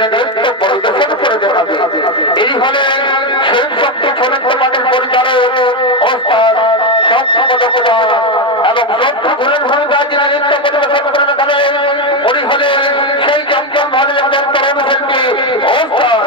সেখানে নৃত্য পরিবেশন করে দেখাবে। এই হলে শিব শক্তি চরিত্র মাঠের পরিচালক ওস্তাদ শক্তিপদ কুমার এবং লক্ষ্য ঘুরে ঘুরে যিনি নৃত্য পরিবেশন করে দেখাবে উনি হলে সেই জমজম ভারতের তরুণ শিল্পী ওস্তাদ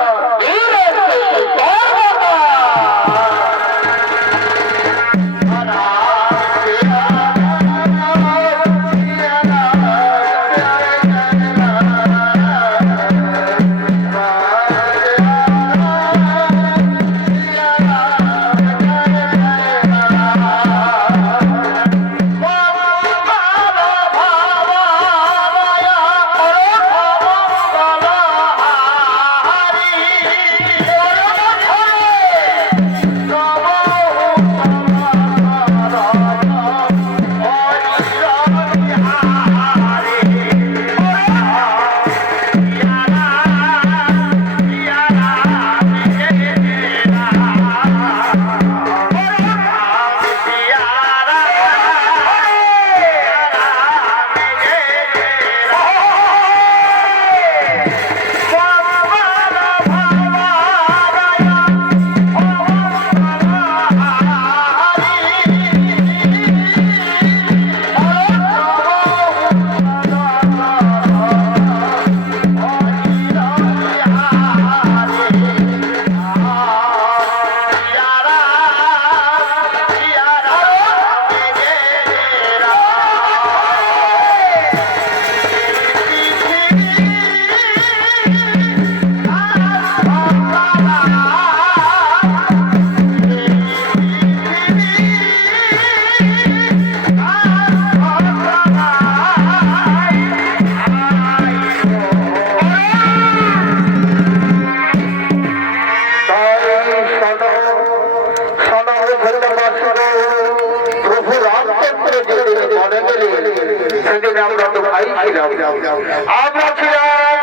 আমরা ছিলাম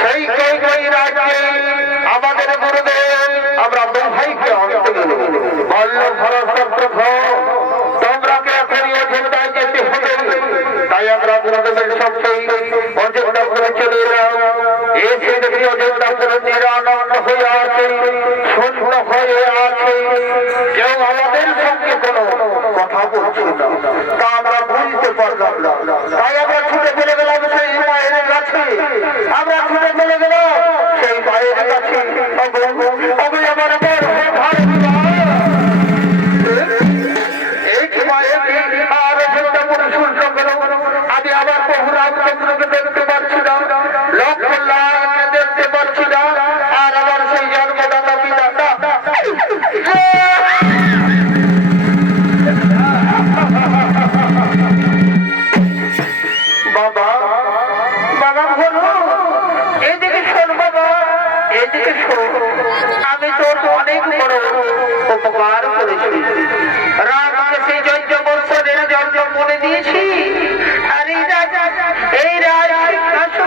সেই কই রাজ্যে আমাদের গুরুদেব আমরা ভাইকে অন্ত গেল বলল তোমরা কে ফিরিয়ে চিন্তায় যেতে হবে তাই আমরা গুরুদেবের সবচেয়ে অযোধ্যা করে চলে এলাম এসে দেখি অযোধ্যা করে নিরানন্দ হয়ে আছে শূন্য হয়ে আছে কেউ আমাদের সঙ্গে কোনো কথা বলছে না তা আমরা বুঝতে পারলাম না তাই আমরা ছুটে চলে গেলাম সেই মায়ের কাছে আমরা ছুটে চলে গেলাম সেই মায়ের কাছে আমি আমার এই মায়ের আর সূর্য গেল আমি আমার প্রভু রামচন্দ্রকে দেখতে পাচ্ছি না লক্ষ্মণকে দেখতে পাচ্ছি না আর আমার সেই জন্মদাতা পিতা বাবা বাবা বলো এদিকে শোন বাবা এদিকে শোন আমি তোর অনেক বড় উপকার করেছি রামকে সেই যজ্ঞ বৎসরের যজ্ঞ মনে দিয়েছি আর এই রাজা এই রাজত্ব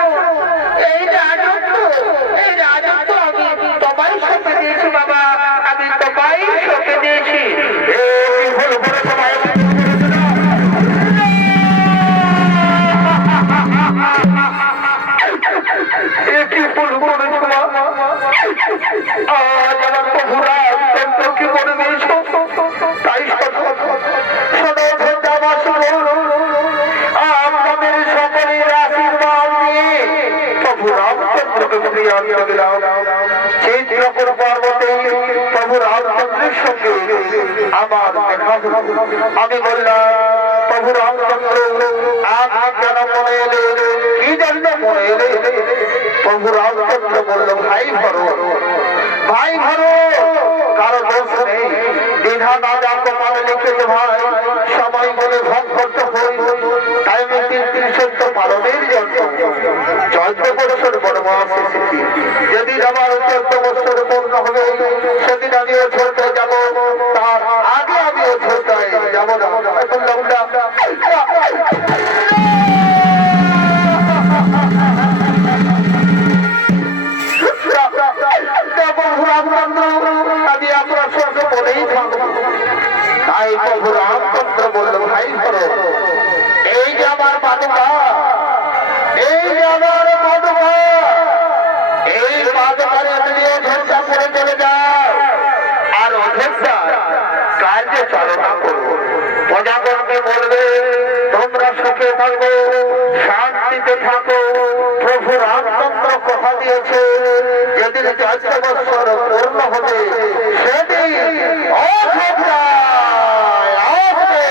আমি সবাই সঁপে দিয়েছি বাবা আমি সবাই সঁপে দিয়েছি আজ আমার প্রভুরা কি করে দিয়েছ তাই আপনাদের সকলের আশীর্বাদ নিয়ে প্রভু রামচন্দ্রকে ফিরিয়ে আনতে গেলাম চিত্রকূট পর্বতে প্রভু রামচন্দ্রের সঙ্গে আমার দেখা হলো আমি বললাম প্রভু রামচন্দ্র আপনি কেন মনে এলে কি জন্য মনে এলে প্রভু রামচন্দ্র বলল ভাই ভরো কারো দোষ নেই দ্বিধা না যাকে মানে লিখেছে ভাই সময় বলে ভোগ করতে হই তাই আমি ৩৩ পালনের জন্য ১৪ বছর বনবাস এসেছি যেদিন আমার ১৪ বছর পূর্ণ হবে সেদিন আমি অযোধ্যা যাব তার আগে আমি অযোধ্যায় যাব না বললাম আমি আপনার সঙ্গে বলেই থাকবো তাই প্রভু রামচন্দ্র বলল ভাই করো এই যে আমার পাদুকা এই যে আমার পাদুকা এই প্রজাগণকে বলবে তোমরা সুখে থাকো, শান্তিতে থাকো। প্রভু রামচন্দ্র কথা দিয়েছে যেদিন 400 বৎসর পূর্ণ হবে সেদিন অযোধ্যায় আসবে।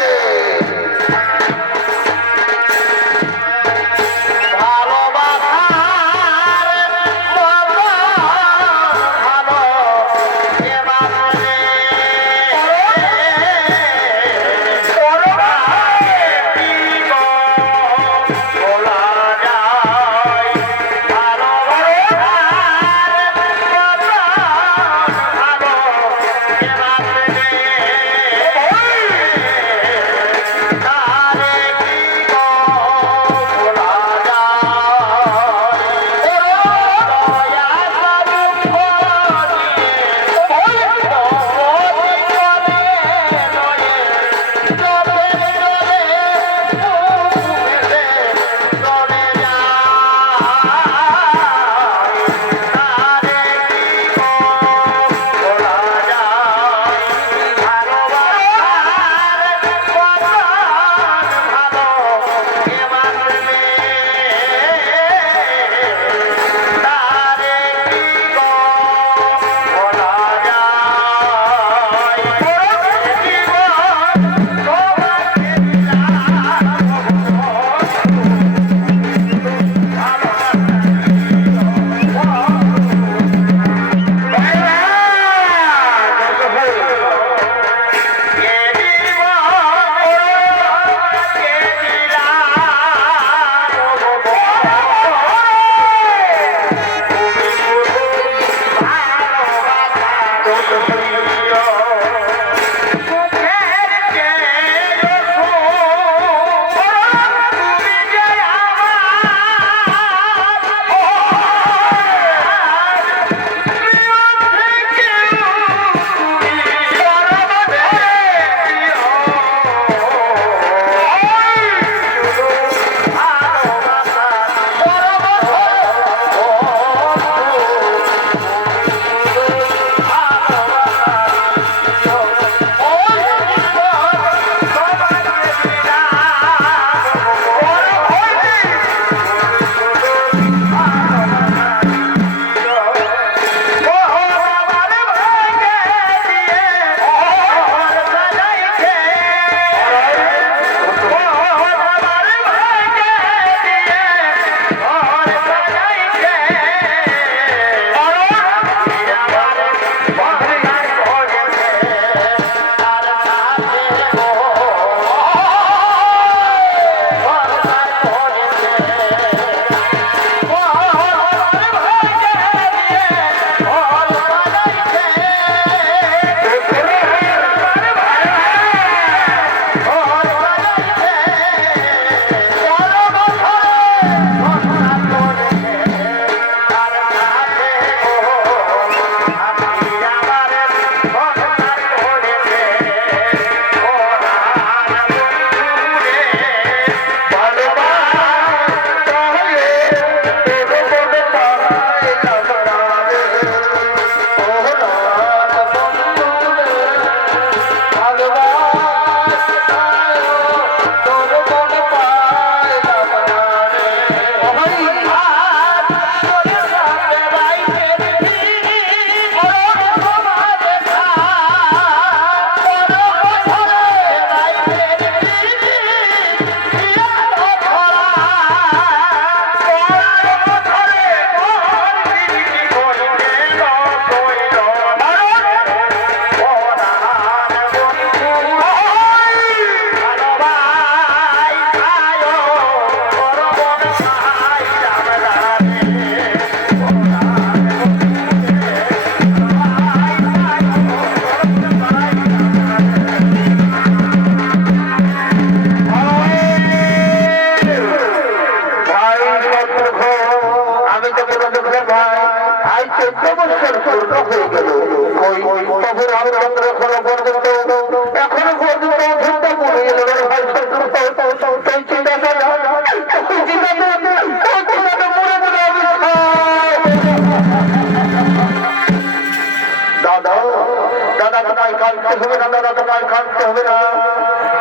দাদা তোমায় কাঁদতে হবে না, দাদা তোমায় কাঁদতে হবে না।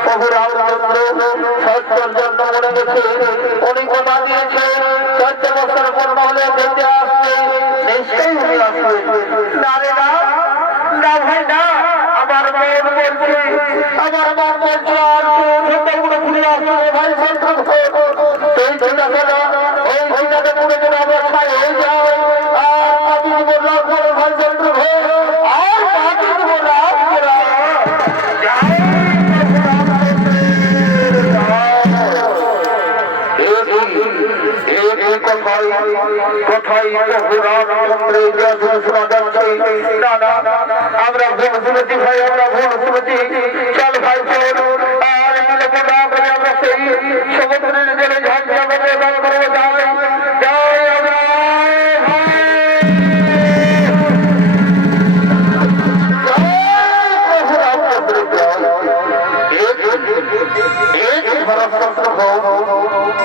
প্রভু সত্যের জন্য মরে গেছে। উনি কথা দিয়েছে 14 বছর পূর্ণ হলে বেঁচে আসবে, নিশ্চয়ই উনি আসবে। না রে না, না ভাই না, আমার মন বলছে, আমার মন বলছে আর পুরো ঘুরে আসবে ভাই। তুই চিন্তা করো, ওই চিন্তাতে পুরো পুরো অবস্থায় হয়ে যাও। আর বাকি জীবন লাভ করো ভাই চন্দ্র ভাই, আর বাকি জীবন লাভ করো। কোথায় আমরা ভুল শুনেছি ভাই, আমরা ভুল শুনেছি। চল ভাই চল, আর আমরা সেই সমুদ্রের জলে ঝাঁক জগতে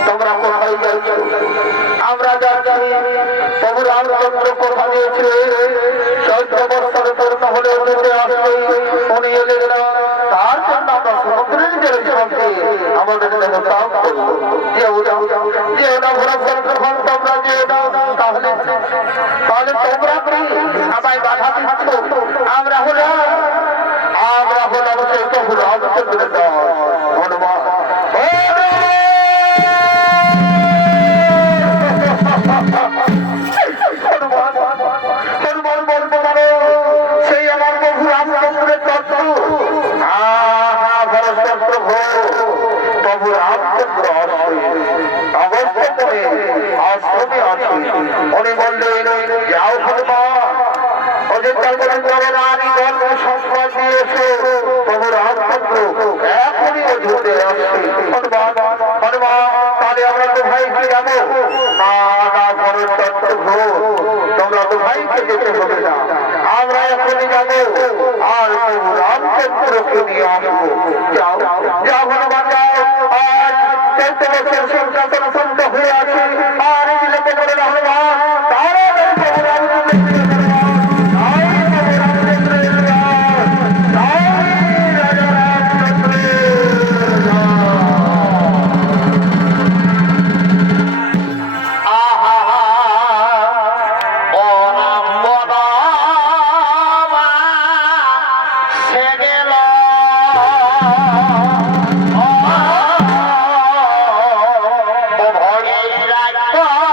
তোমরা কোথায় যাচ্ছ? আমরা যাচ্ছি প্রভু রামচন্দ্র কথা দিয়েছে 14 বছর পূর্ণ হলে উঠে আসবে, উনি এলেন না। তার জন্য আমরা সমুদ্রের জলে ঝাঁকে আমাদের দেহ ত্যাগ করবো। যে ওটা ভোরাচন্দ্র হন তোমরা যে তাহলে তাহলে তোমরা আমায় বাধা দিচ্ছ। আমরা হলাম সেই প্রভু রামচন্দ্রের দাস হনুমান। হনুমান বলতে পারো সেই আমার প্রভু রামচন্দ্রের তত্ত্ব। প্রভু প্রভু রামচন্দ্র অবশ্য করে আশ্রমে আছে। উনি বললেন যাও হনুমান, অযোধ্যা সংস্কার দিয়েছে প্রভু রামচন্দ্র এখনই অযোধ্যে আসছে। হনুমান হনুমান তাহলে আমরা তো ভাইকে যাবো না? না বড় তত্ত্ব, তোমরা তো ভাইকে যেতে হবে না, আমরা এখনই যাবো আর প্রভু রামচন্দ্রকে নিয়ে আসবো। যাও যাও হনুমান যাও। আজ 14 বছর সিংহাসন শান্ত হয়ে আছে, আর বিলম্ব করে না হনুমান, তারা প্রভু রামচন্দ্র Oh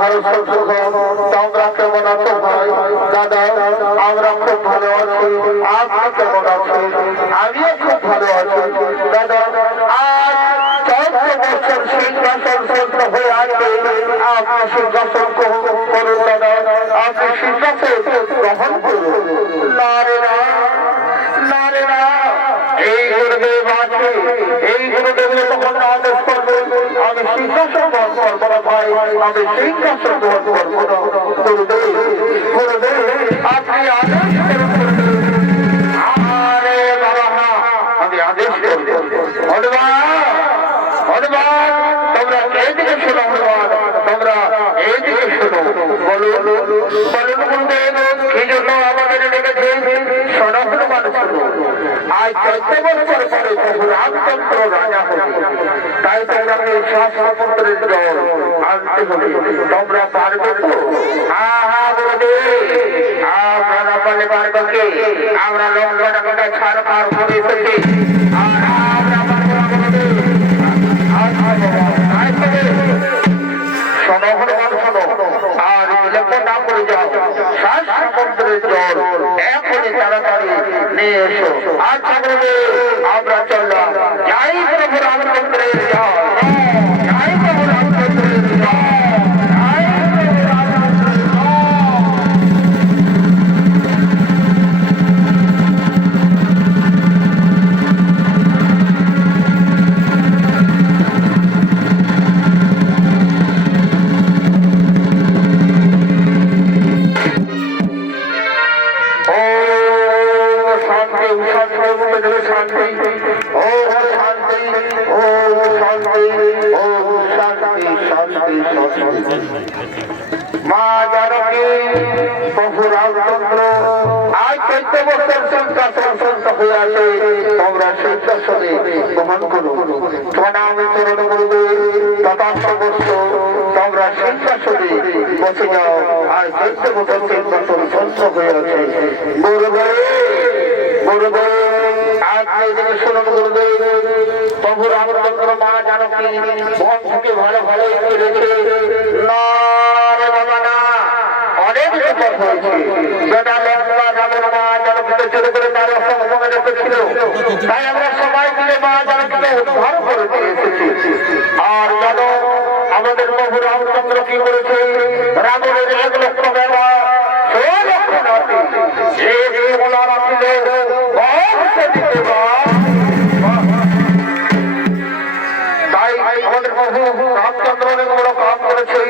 ভাই ভারত সরকার তোমরা কেমন আছো ভাই দাদা আমরা খুব ভালো আছি আপনি কেমন আছেন আমিও খুব ভালো আছি দাদা আজ 14 বছর সিংহাসন সত্য হয়ে আছে আপনি সিংহাসন করুন দাদা আপনি সিংহাসন গ্রহণ করুন না রে না না রে না এই গুরুদেব আছে এই গুরুদেব তখন আদেশ করবে আমি সিংহাসন গ্রহণ করবো না ভাই আমি সিংহাসন গ্রহণ করবো না গুরুদেব গুরুদেব আপনি আদেশ করুন আরে বাবা না আমি আদেশ করবো হনুমান হনুমান তোমরা এইদিকে শোনো হনুমান তোমরা এইদিকে শোনো বলো বলুন গুরুদেব কি জন্য আমাদের ডেকেছে শোনো হনুমান শোনো আজ 14 বছর পরে প্রভু রামচন্দ্র রাজা হবে তাই তোমরা এই সমুদ্রের জল আনতে হবে তোমরা পারবে তো হ্যাঁ হ্যাঁ গুরুদেব আমরা না পারলে পারবো কি আমরা লঙ্কা ছাড় পার করে এসেছি আর আমরা পারবো না গুরুদেব শোনো হনুমান শোনো আর বিলম্ব না করে যাও সমুদ্রের জল এখনই তাড়াতাড়ি নিয়ে এসো আচ্ছা গুরুদেব আমরা চললাম যাই প্রভু রামচন্দ্রের জয় যাই প্রভু রামচন্দ্রের জয় যাই প্রভু রামচন্দ্রের মা জানকী প্রভু রামচন্দ্র আজ 14 বছর সিংহাসন সন্ত হয়ে আছে তোমরা সিংহাসনে গ্রহণ করো প্রণাম চরণ গুরুদেব তথার্থ বস্তু তোমরা সিংহাসনে বসে যাও আর 14 বছর সিংহাসন সন্ত হয়ে আছে গুরুদেব গুরুদেব আজ এইদিকে শুনুন গুরুদেব প্রভু রামচন্দ্র মা জানকী বংশকে ভালো ভালো রেখে না রে বাবা না অনেক বিপদ হয়েছে যেটা লঙ্কা রামের মা জানকীকে চুরি করে তার অসংখ্য রেখেছিল তাই আমরা সবাই মিলে মা জানকীকে উদ্ধার করে দিয়ে এসেছি আর জানো আমাদের প্রভু রামচন্দ্র কি করেছে রাবণের 1 লক্ষ বেলা 6 লক্ষ নাতি যে বলা রাখিলে বংশ দিতে তাই আমাদের প্রভু রামচন্দ্র অনেক বড় কাম করেছে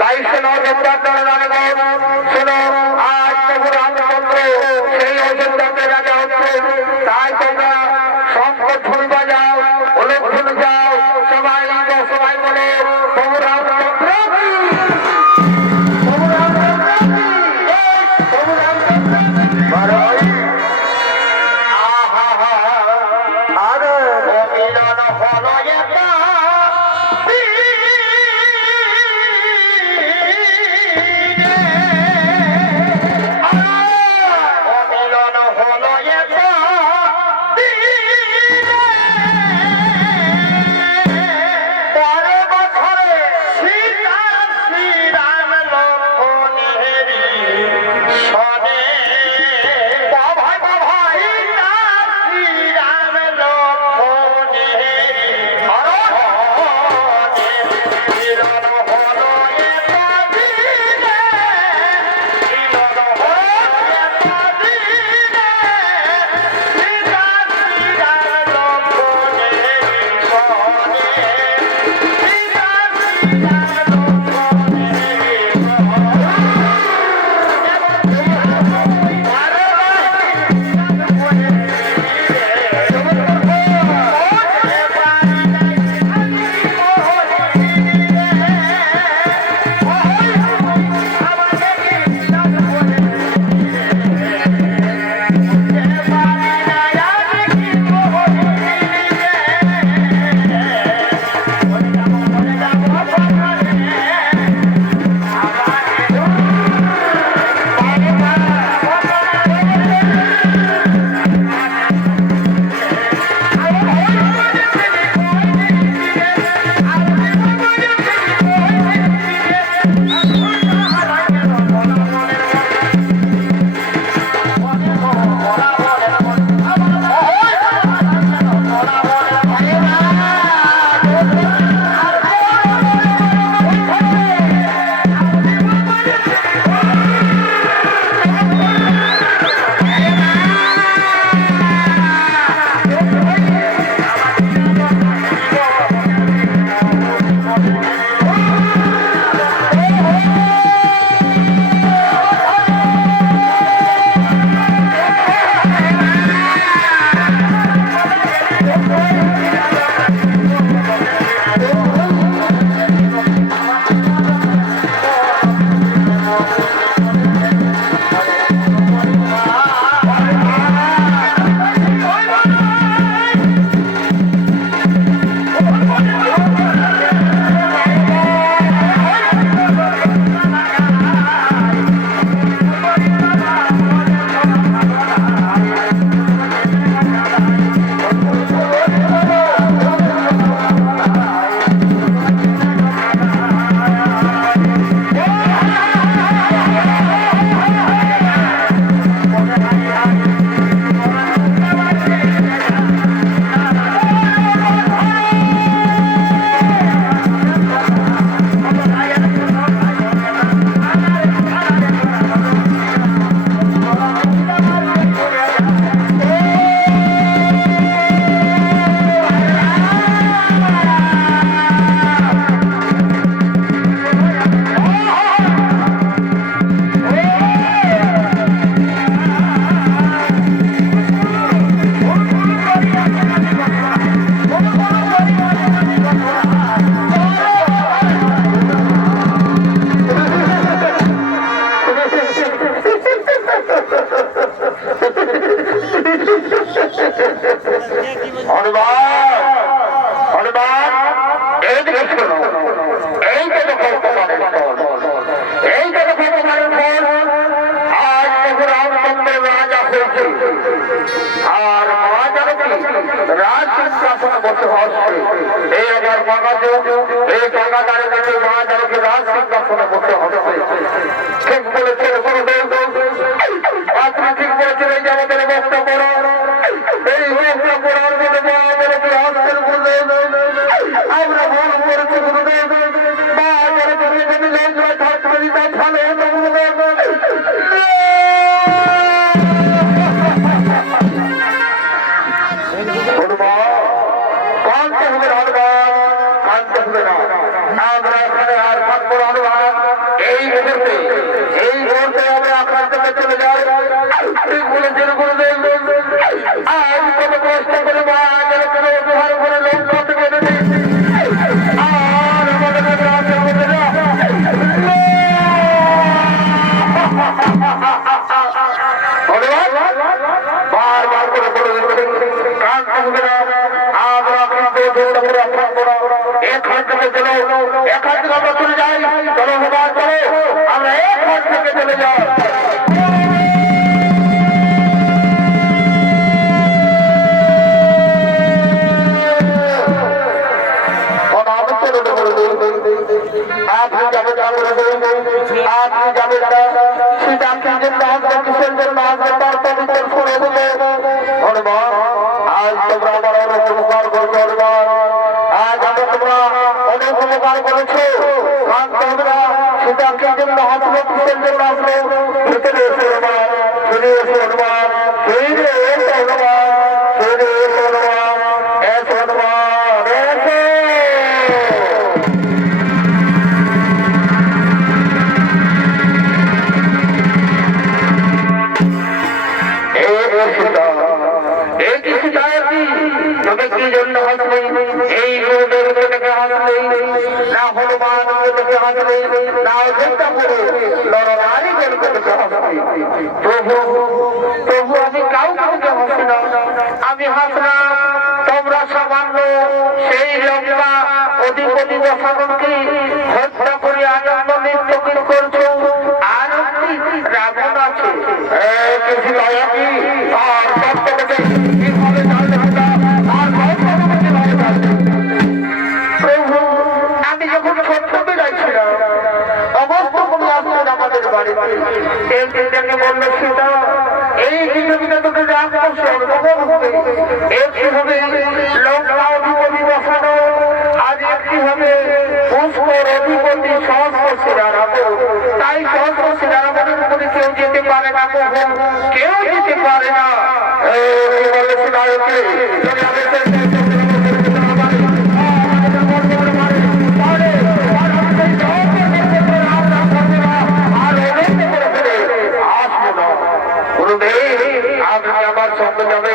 তাই শোনো শোনো আজ প্রভু রামচন্দ্র সেই অযোধ্যাতে রাজা হচ্ছে তাই তোমরা শঙ্খ ঢোল বাজাও উলুধ্বনি যাও সবাই বলে প্রভু রামচন্দ্র প্রভু রামচন্দ্র প্রভু রামচন্দ্র আর মা জানকী রাজ সিংহাসনে বসে আসছে। এই আবার বাগাতে এই বাগাদারের কাছে মা জানকী রাজ সিংহাসনে বসে আসছে। ঠিক বলেছেন গুরুদেব, আপনি ঠিক বলেছেন। এই যে আমাদের বক্তব্য এই বক্তব্য পড়ার মধ্যে মা জানকী আসছেন গুরুদেব। আমরা ভুল করেছি গুরুদেব, মা জানকী যদি লজ্জায় থাকতে দিতাম ভালো হতো গুরুদেব। কানতে হবে না, কানতে হবে না। আমরা এখানে আর থাকবো না। এই মুহূর্তে আমরা আকাশ থেকে চলে যাই। ঠিক বলেছেন গুরুদেব। আজ কত কষ্ট করে মা জানকী ব্যবহার করে লোক করতে পেরে আর আমাদের রাতে হবে না। বারবার করে বলে দিচ্ছি, কানতে হবে না। আমরা কিন্তু এখান থেকে চলো, এখান থেকে আমরা চলে যাই। চলো ভগবান, চলো আমরা এখান থেকে চলে যাই। আপনি যাবে আপনি যাবে সীতাকে জন্য কিসের জন্য আসবে তার পবিত্র করে দেবে হনুমান। আজ তোমরা আমার অনেক উপকার করছো হনুমান। আজ আমি তোমরা অনেক উপকার করেছো। কানতে হবে না। সীতাকে জন্য আসলো, কিসের জন্য আসলো? ভিতরে এসে হনুমান, ফিরে এসে হনুমান, ফিরে এসে হনুমান, ফিরে এসে হনুমান, এসে হনুমান, এসে। কি জন্য হাসলে? এই রোদের থেকে হাসলে না, হনুমান থেকে হাসলে না, চিন্তা করে লড়াইয়ের থেকে হাসলে। প্রভু প্রভু আমি কাউকে হাসি না, আমি হাসলাম তোমরা সামান্য সেই লঙ্কা অধিপতি দশানকে হত্যা করে আনন্দ নৃত্য করছো। আর রাবণ আছে কিছু লয়াকি আর সত্যকে কিভাবে জানতে হবে। প্রভু আমি যখন ছোট্ট যাচ্ছিলাম অবস্থ কমে আসলেন আমাদের বাড়িতে। বললো সীতা এই পৃথিবীতে তোকে রাগ করছে একটি হবে লঙ্কা অধিপতি বসানো, আজ একটি হবে পুষ্কর অধিপতি সহস্র শিরারাবো। তাই সহস্র শিরারাবণের উপরে কেউ যেতে পারে না, কেউ যেতে পারে না। আমার সঙ্গে যাবে?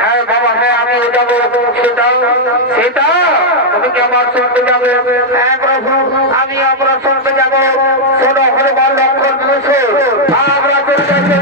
হ্যাঁ বাবা, হ্যাঁ আমিও যাবো। সেটা তুমি কি আমার সঙ্গে যাবে? হ্যাঁ প্রভু আমি আপনার সঙ্গে যাবো। শোনো হনুমান লক্ষণ দিয়েছে, আমরা চলে যাচ্ছি।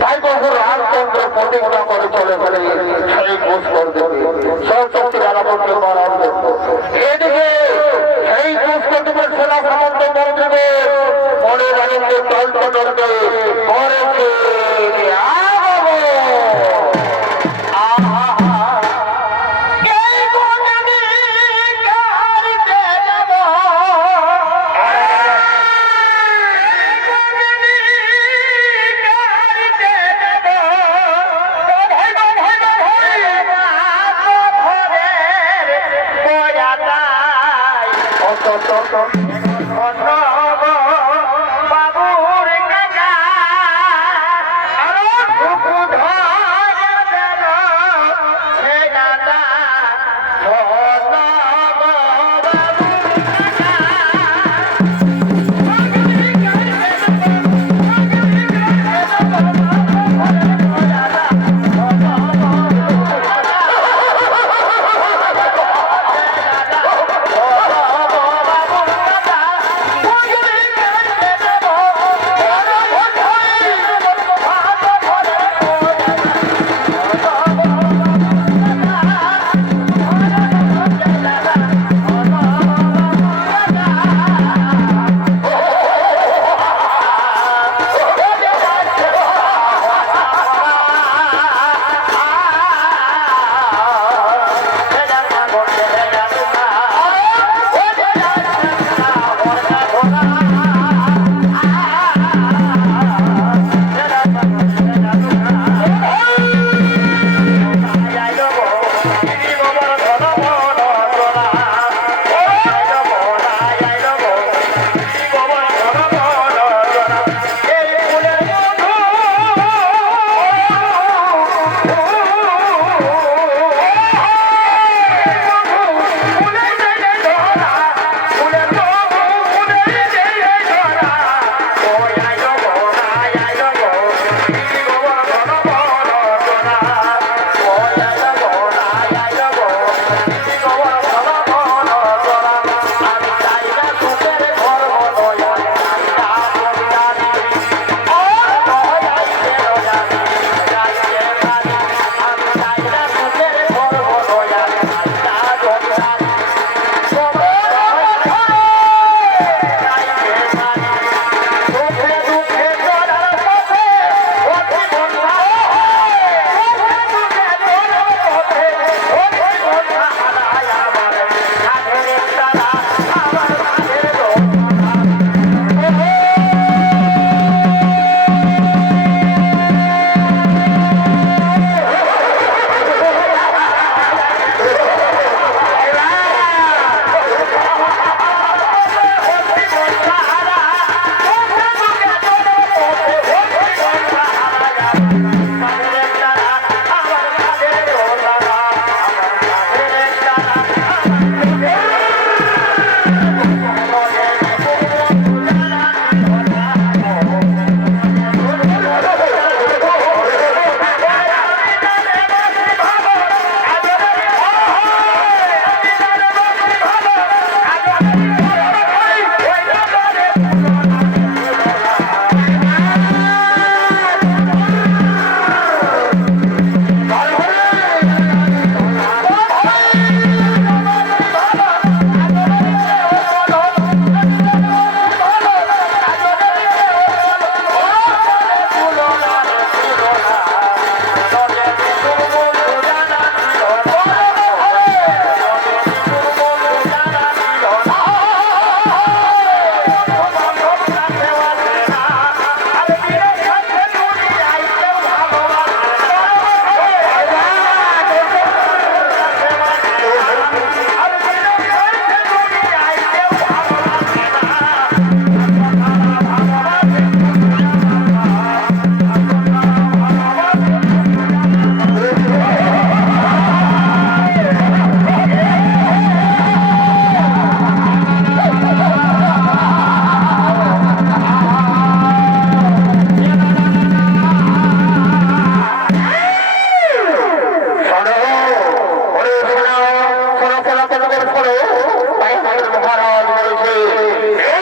তাই বহু রামচন্দ্র প্রতিজ্ঞা করে চলে গেলে সেই পুষ্কর দেবে সব শক্তি রাবণকে মারার জন্য। এদিকে সেই পুষ্কর দেবের সেনা সামন্ত মন্ত্রীকে মনে রাখতে টলটলকে করেছে।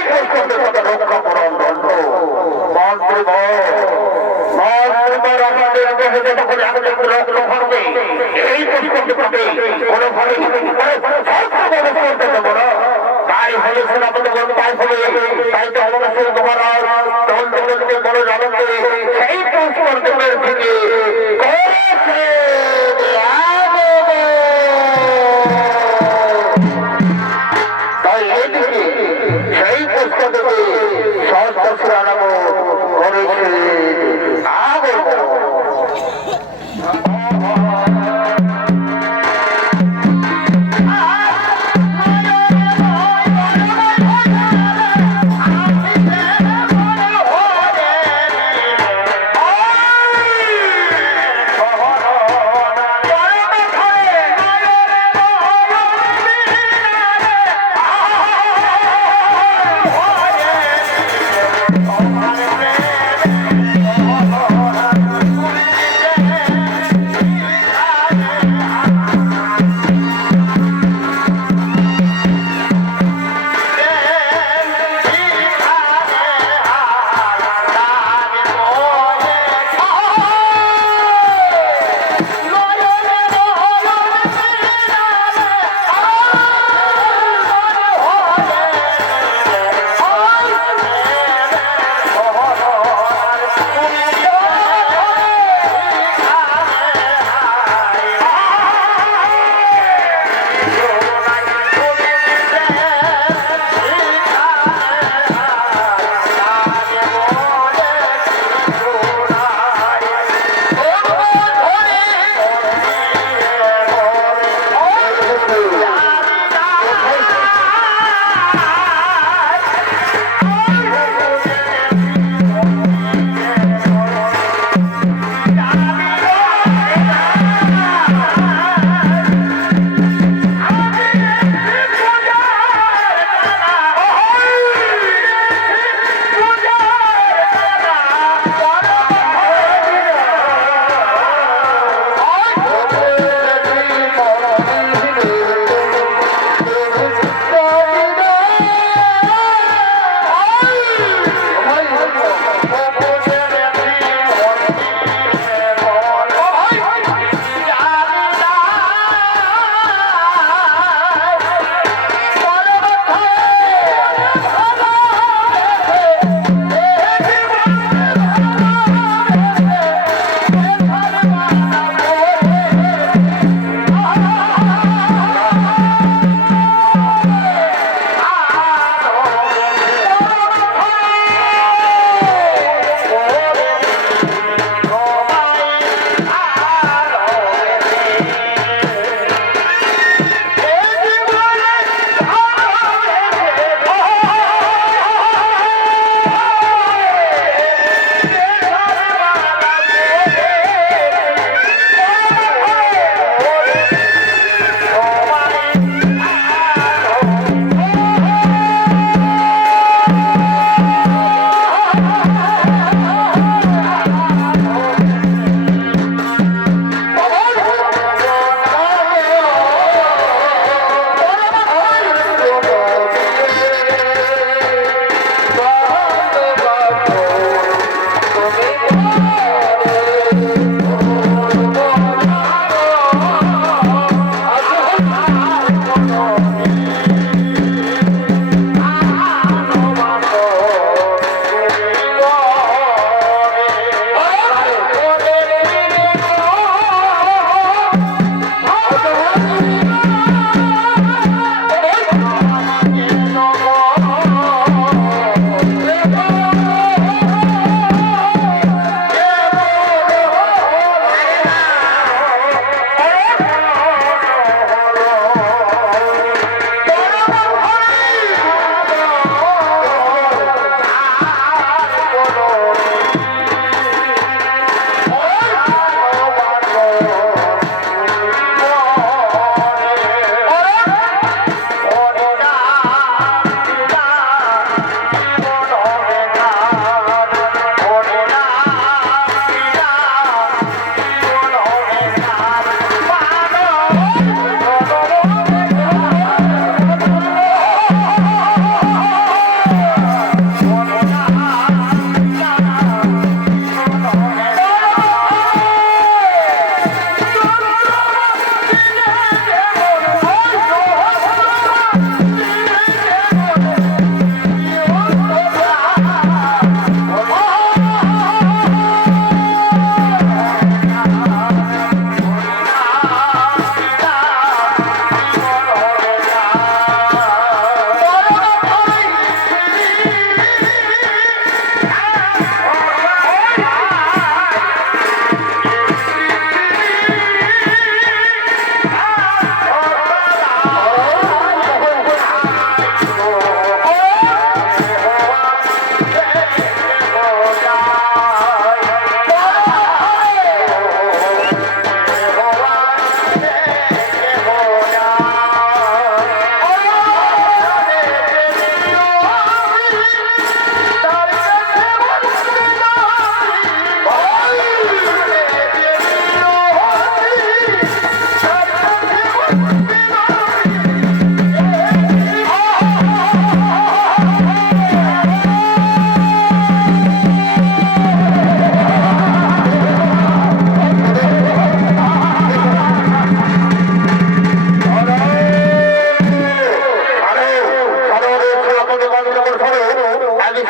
পুষ্করদের কথা রক্ষা করার জন্য মন্ত্রীবর আমাদের দেশে যখন একজন রক্ত হবে এই পুষ্করকে কোনোভাবে করতে দেবো না। তাই হলে সেনাপতি তাই হবে, তাই তো অবশ্যই তোমার দল দলকে বড় জানতে সেই পুষ্করদের থেকে তাই এদিকে সেই পুষ্করকে সহস্র আনাবো করেছে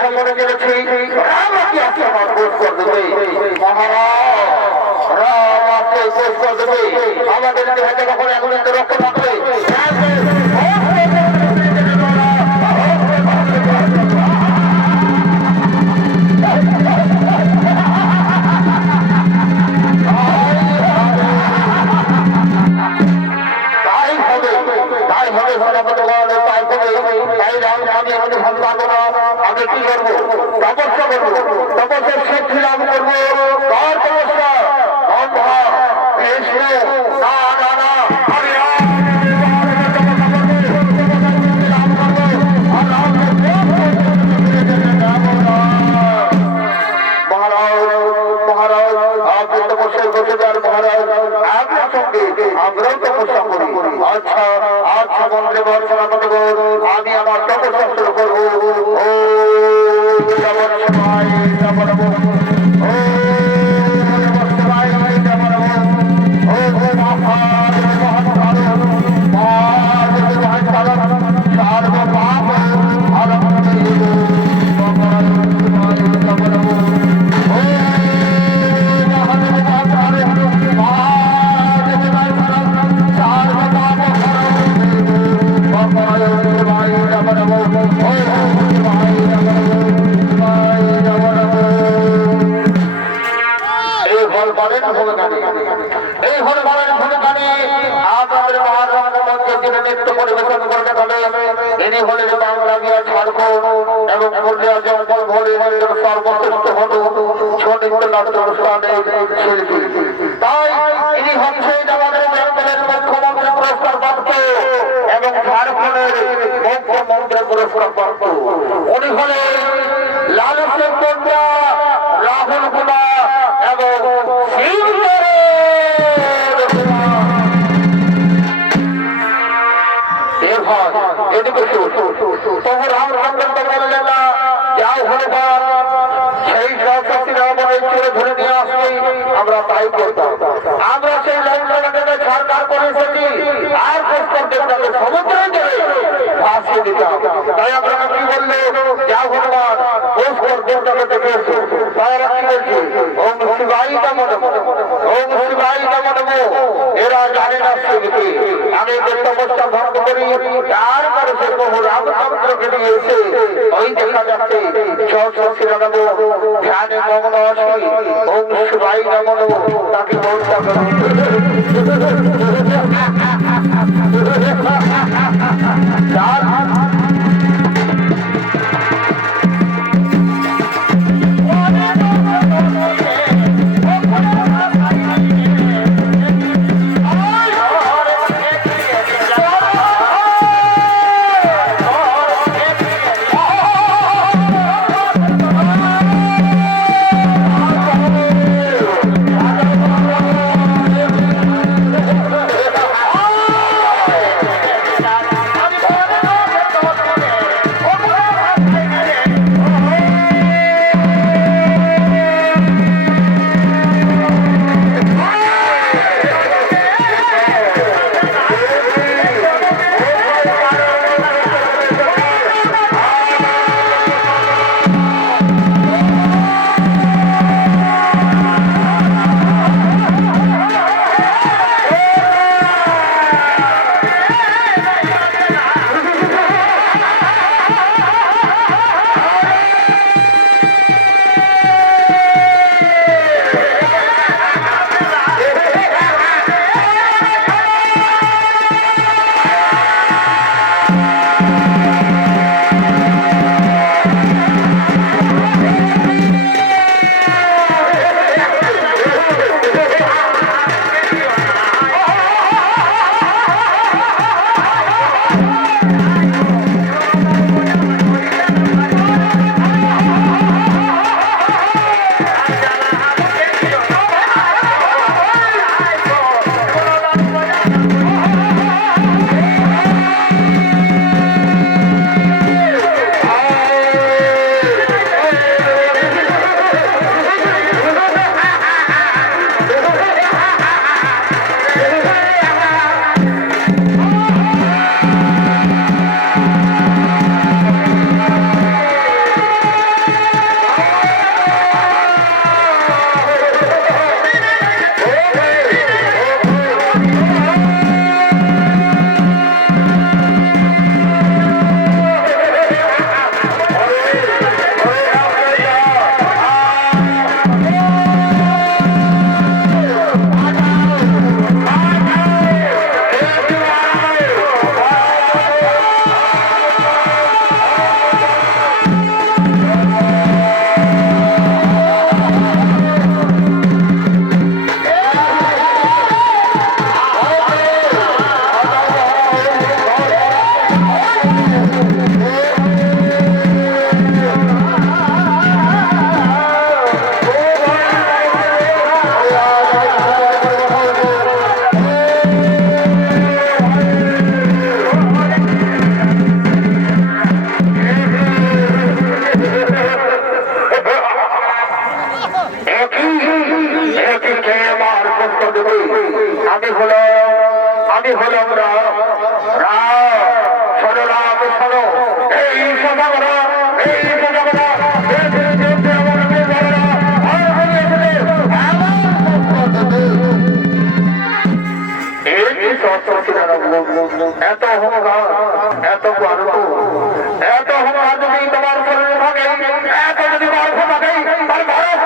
সম্মানে জেনেছি রামকে আক্রমণ করে দেবে মহারাজ রাম আপনি শেষ করে দেবে আমাদের হাতে কখন এখন রক্ষা থাকবে আমি কি করবো তপস্যা করবো তপস্যার সিদ্ধি লাভ করবো কার তপস্যা আমরাও তপস্যা করি আচ্ছা আচ্ছা মন্ত্রে বর্ষনা করব আমি আমার তপস্যা শুরু করবো ও সময় এই হনুমানের ভূমিকানে আপনাদের মহারাজের মধ্যে যিনি নৃত্য পরিবেশন করতে হবে ইনি হলেন বাংলা বিহার ঝাড়খণ্ড এবং পুরুলিয়া জঙ্গল ভোলের সর্বশ্রেষ্ঠ হনু ছন্দিত নাট্য অনুষ্ঠানের শিল্পী তাই ইনি হচ্ছেন আমাদের বেঙ্গলের মুখ্যমন্ত্রী পুরস্কার প্রাপ্ত এবং ঝাড়খণ্ডের মুখ্যমন্ত্রী পুরস্কার প্রাপ্ত উনি হলেন লালু সিং কোটরা রাহুল কুমার এবং আমরা তাই করতাম আমরা সেই লাইনটাকে সরকার করে এসেছি আর সমুদ্রে চলে ভাসিয়ে দিতাম তাই আপনারা কি বললে যা ভগবান দেখে এসো তারা কি বলছে ওম শিবাই নমো ওম শিবাই নমো এরা জানে না শিবকে আমি যে তপস্যা ভঙ্গ করি তারপরে সে বহু রামচন্দ্রকে নিয়ে এসে ওই দেখা যাচ্ছে ধ্যানে মগ্ন আছি ওম শিবাই নমো তাকে বলতে হলাম রাম শোনো রাম শোনো এই সদাগরা এই সদাগরা এত অহংকার এত গর্ব এত অহংকার যদি তোমার শরীরে থাকে এত যদি গর্ব থাকে তার বয়স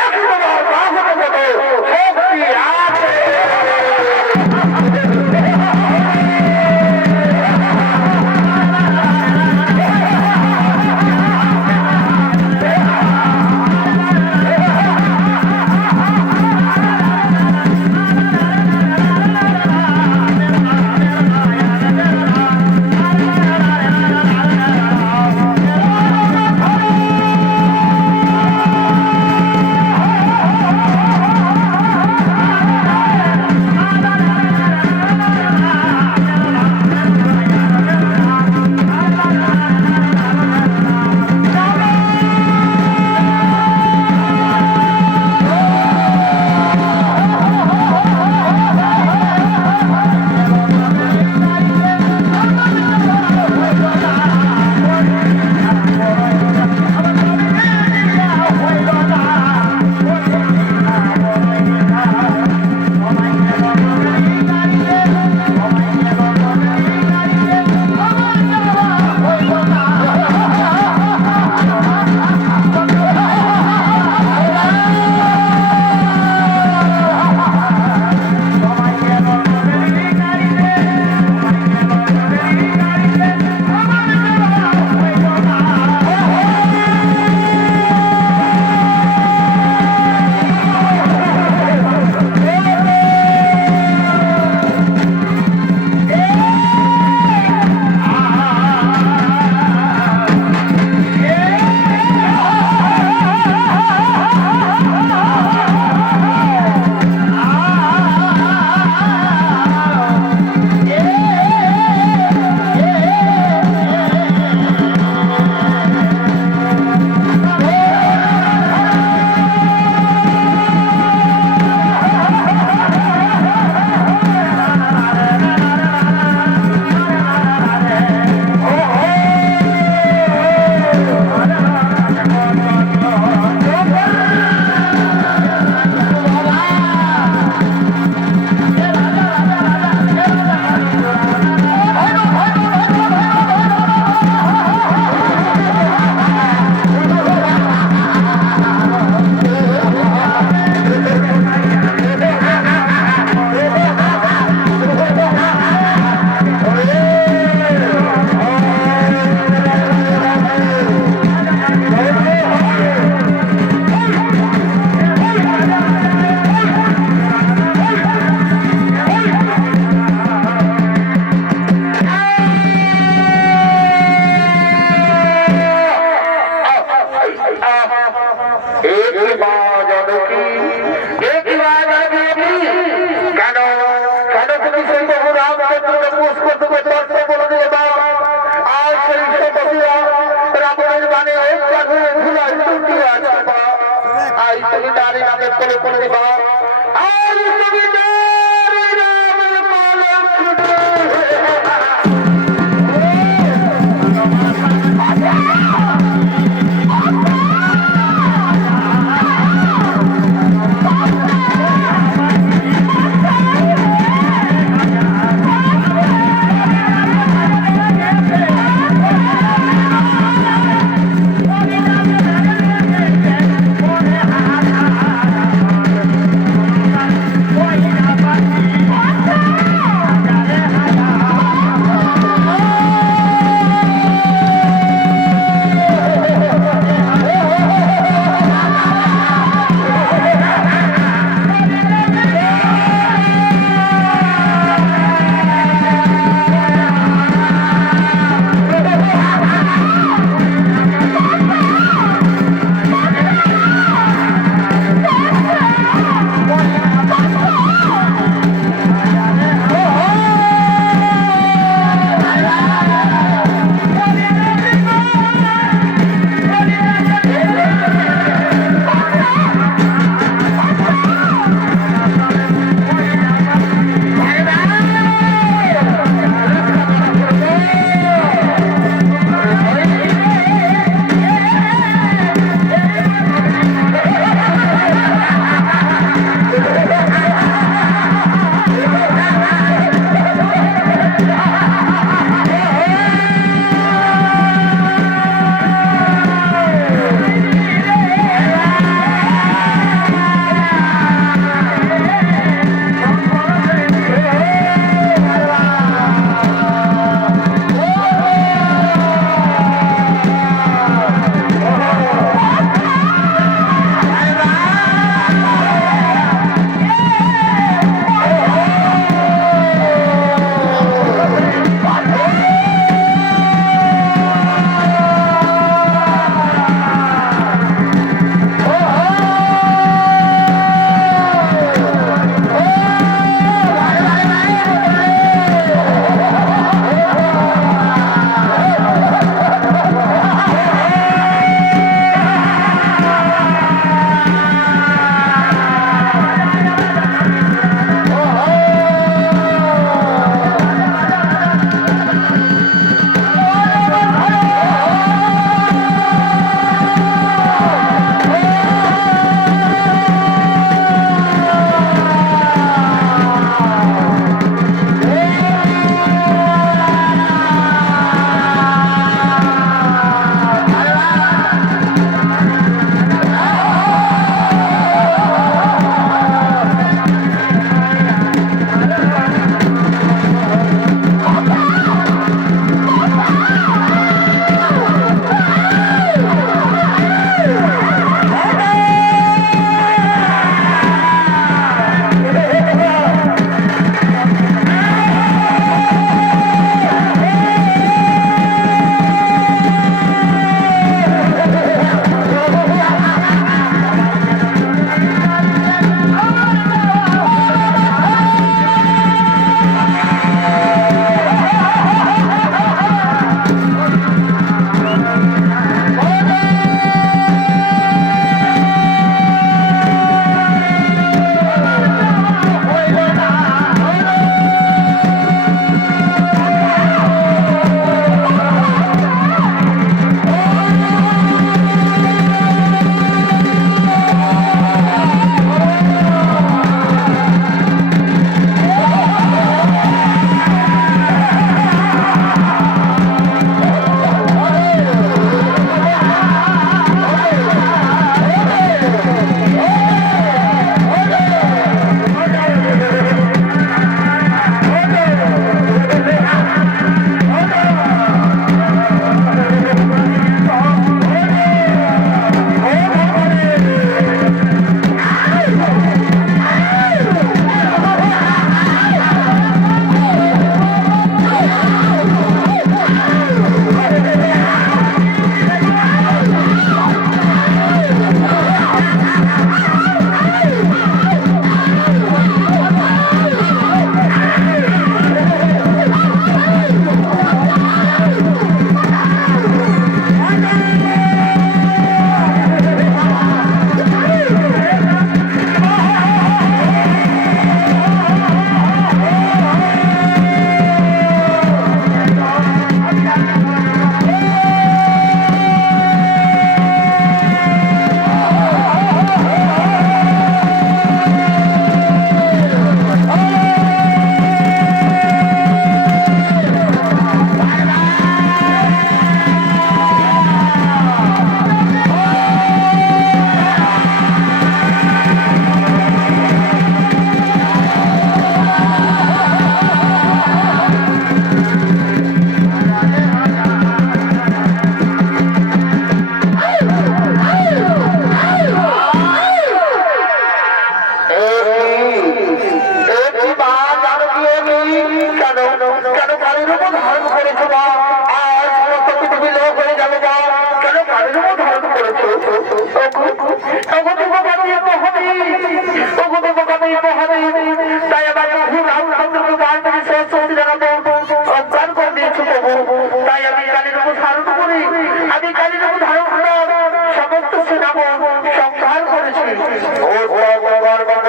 একই তোমার বাহন শক্তি আছে Boy,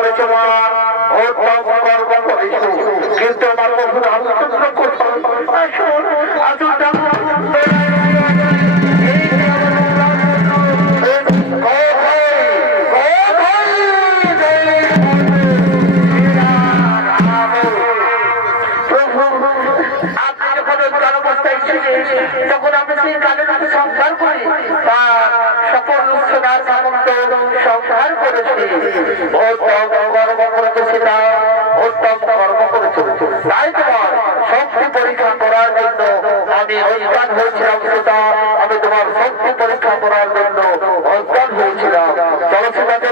করেছো মা, উত্তম কর্ম করেছো, কিন্তু আমার প্রভু রামচন্দ্র কোথায়? আসুন, আসুন ঠাকুর। যখন আমি সেই কালের সংসার করি তা সকল সোনার সামন্ত সংসার করেছি, কর্ম করেছে সেটা উত্তম কর্ম করেছে। তাই তোমার শক্তি পরীক্ষা করার জন্য আমি অজ্ঞান হয়েছিলাম, সেটা আমি তোমার শক্তি পরীক্ষা করার জন্য অজ্ঞান হয়েছিলাম। চলো সেটাকে